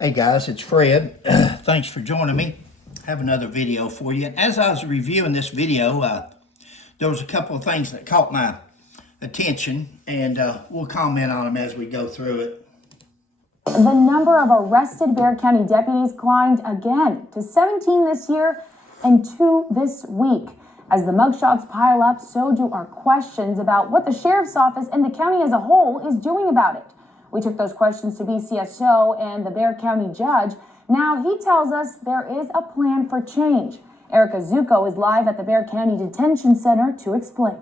Hey guys, it's Fred. Thanks for joining me. I have another video for you. And as I was reviewing this video, there was a couple of things that caught my attention, and we'll comment on them as we go through it. The number of arrested Bexar County deputies climbed again to 17 this year and 2 this week. As the mugshots pile up, so do our questions about what the sheriff's office and the county as a whole is doing about it. We took those questions to BCSO and the Bexar County judge. Now he tells us there is a plan for change. Erica Zuko is live at the Bexar County Detention Center to explain.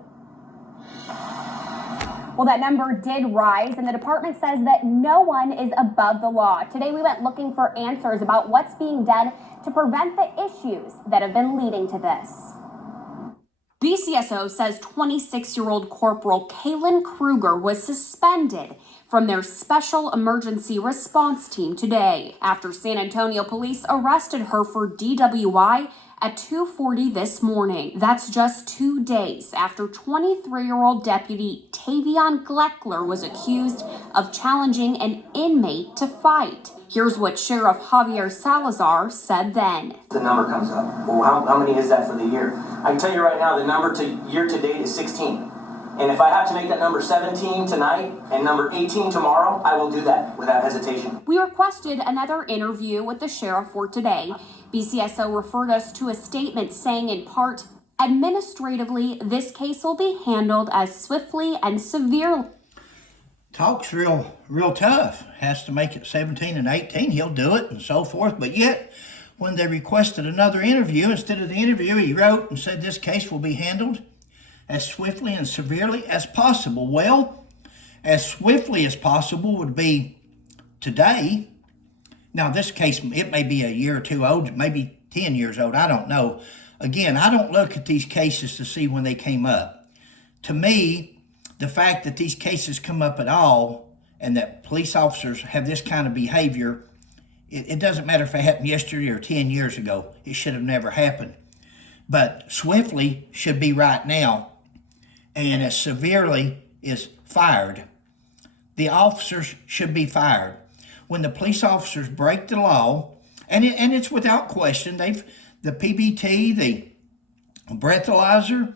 Well, that number did rise, and the department says that no one is above the law. Today, we went looking for answers about what's being done to prevent the issues that have been leading to this. BCSO says 26-year-old Corporal Kaylin Kruger was suspended from their Special Emergency Response Team today after San Antonio police arrested her for DWI at 2:40 this morning. That's just 2 days after 23-year-old Deputy Tavion Gleckler was accused of challenging an inmate to fight. Here's what Sheriff Javier Salazar said then. The number comes up. Well, how many is that for the year? I can tell you right now, the number to year to date is 16. And if I have to make that number 17 tonight and number 18 tomorrow, I will do that without hesitation. We requested another interview with the sheriff for today. BCSO referred us to a statement saying in part, administratively, this case will be handled as swiftly and severely. Talk's real tough. Has to make it 17 and 18, he'll do it and so forth. But yet, when they requested another interview, instead of the interview, he wrote and said this case will be handled as swiftly and severely as possible. Well, as swiftly as possible would be today. Now, this case, it may be a year or two old, maybe 10 years old, I don't know. Again, I don't look at these cases to see when they came up. To me, the fact that these cases come up at all and that police officers have this kind of behavior, it doesn't matter if it happened yesterday or 10 years ago. It should have never happened. But swiftly should be right now, and as severely is fired. The officers should be fired. When the police officers break the law, and it's without question, the PBT, the breathalyzer,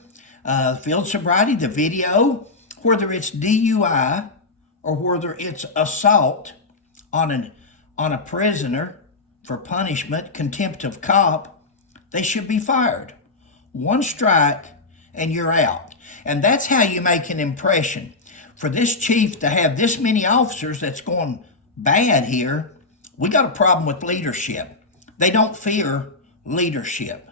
field sobriety, the video, whether it's DUI or whether it's assault on a prisoner for punishment, contempt of cop, they should be fired. One strike and you're out. And that's how you make an impression. For this chief to have this many officers that's going bad here, we got a problem with leadership. They don't fear leadership.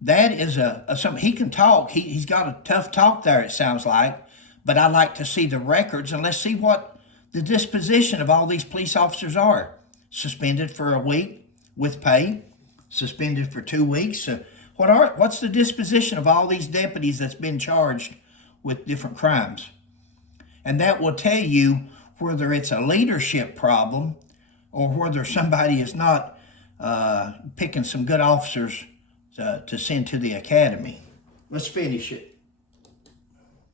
That is something. He can talk. He's got a tough talk there, it sounds like. But I like to see the records, and let's see what the disposition of all these police officers are. Suspended for a week with pay, suspended for 2 weeks. What's the disposition of all these deputies that's been charged with different crimes? And that will tell you whether it's a leadership problem or whether somebody is not picking some good officers to send to the academy. Let's finish it.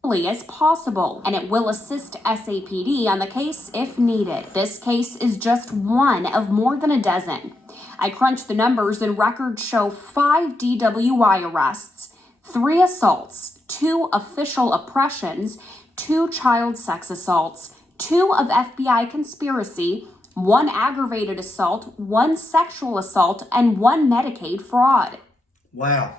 As possible, and it will assist SAPD on the case if needed. This case is just one of more than a dozen. I crunched the numbers, and records show 5 DWI arrests, 3 assaults, 2 official oppressions, 2 child sex assaults, 2 of FBI conspiracy, 1 aggravated assault, 1 sexual assault, and 1 Medicaid fraud. Wow,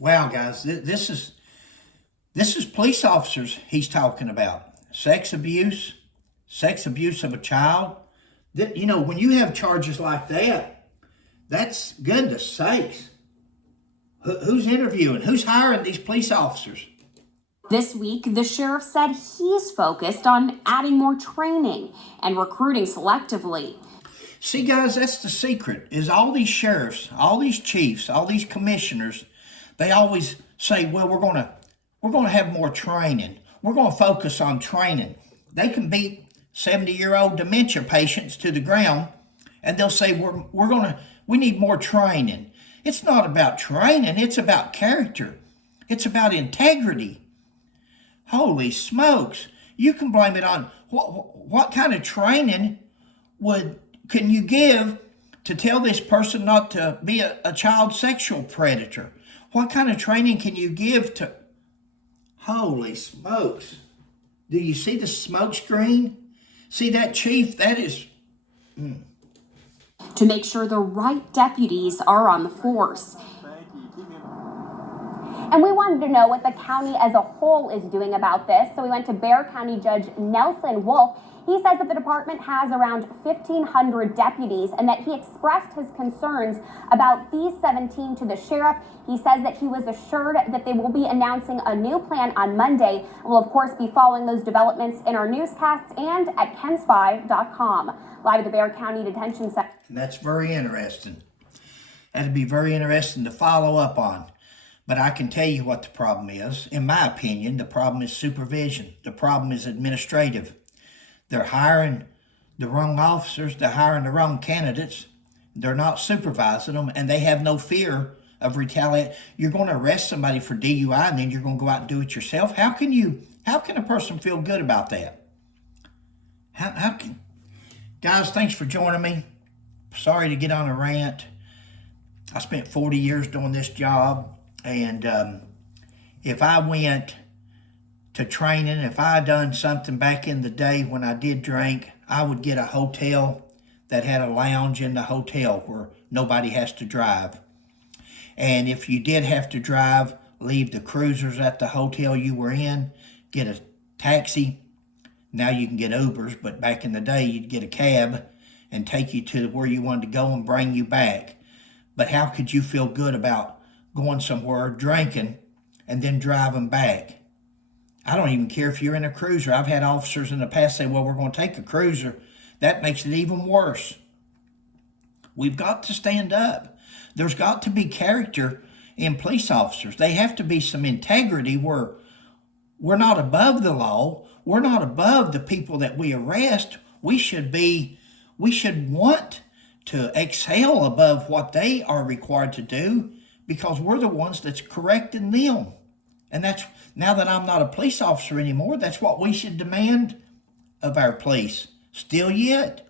guys, this is police officers he's talking about. Sex abuse of a child. When you have charges like that, that's goodness sakes. Who's interviewing? Who's hiring these police officers? This week, the sheriff said he's focused on adding more training and recruiting selectively. See, guys, that's the secret, is all these sheriffs, all these chiefs, all these commissioners, they always say, well, we're going to have more training. We're going to focus on training. They can beat 70-year-old dementia patients to the ground, and they'll say, we need more training. It's not about training. It's about character. It's about integrity. Holy smokes. You can blame it on what kind of training would can you give to tell this person not to be a child sexual predator? What kind of training can you give to... Holy smokes. Do you see the smoke screen? See that, Chief? That is... To make sure the right deputies are on the force. And we wanted to know what the county as a whole is doing about this, so we went to Bexar County Judge Nelson Wolf. He says that the department has around 1,500 deputies and that he expressed his concerns about these 17 to the sheriff. He says that he was assured that they will be announcing a new plan on Monday. We'll, of course, be following those developments in our newscasts and at KENS5.com. Live at the Bexar County Detention Center. And that's very interesting. That'd be very interesting to follow up on. But I can tell you what the problem is. In my opinion, the problem is supervision. The problem is administrative. They're hiring the wrong officers. They're hiring the wrong candidates. They're not supervising them, and they have no fear of retaliation. You're going to arrest somebody for DUI, and then you're going to go out and do it yourself? How can a person feel good about that? How can... Guys, thanks for joining me. Sorry to get on a rant. I spent 40 years doing this job. And if I went to training, if I done something back in the day when I did drink, I would get a hotel that had a lounge in the hotel where nobody has to drive. And if you did have to drive, leave the cruisers at the hotel you were in, get a taxi. Now you can get Ubers, but back in the day, you'd get a cab and take you to where you wanted to go and bring you back. But how could you feel good about going somewhere, drinking, and then driving back? I don't even care if you're in a cruiser. I've had officers in the past say, well, we're going to take a cruiser. That makes it even worse. We've got to stand up. There's got to be character in police officers. They have to be some integrity where we're not above the law. We're not above the people that we arrest. We should want to excel above what they are required to do, because we're the ones that's correcting them. And that's, now that I'm not a police officer anymore, that's what we should demand of our police still yet.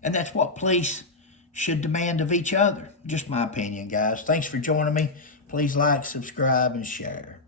And that's what police should demand of each other. Just my opinion, guys. Thanks for joining me. Please like, subscribe, and share.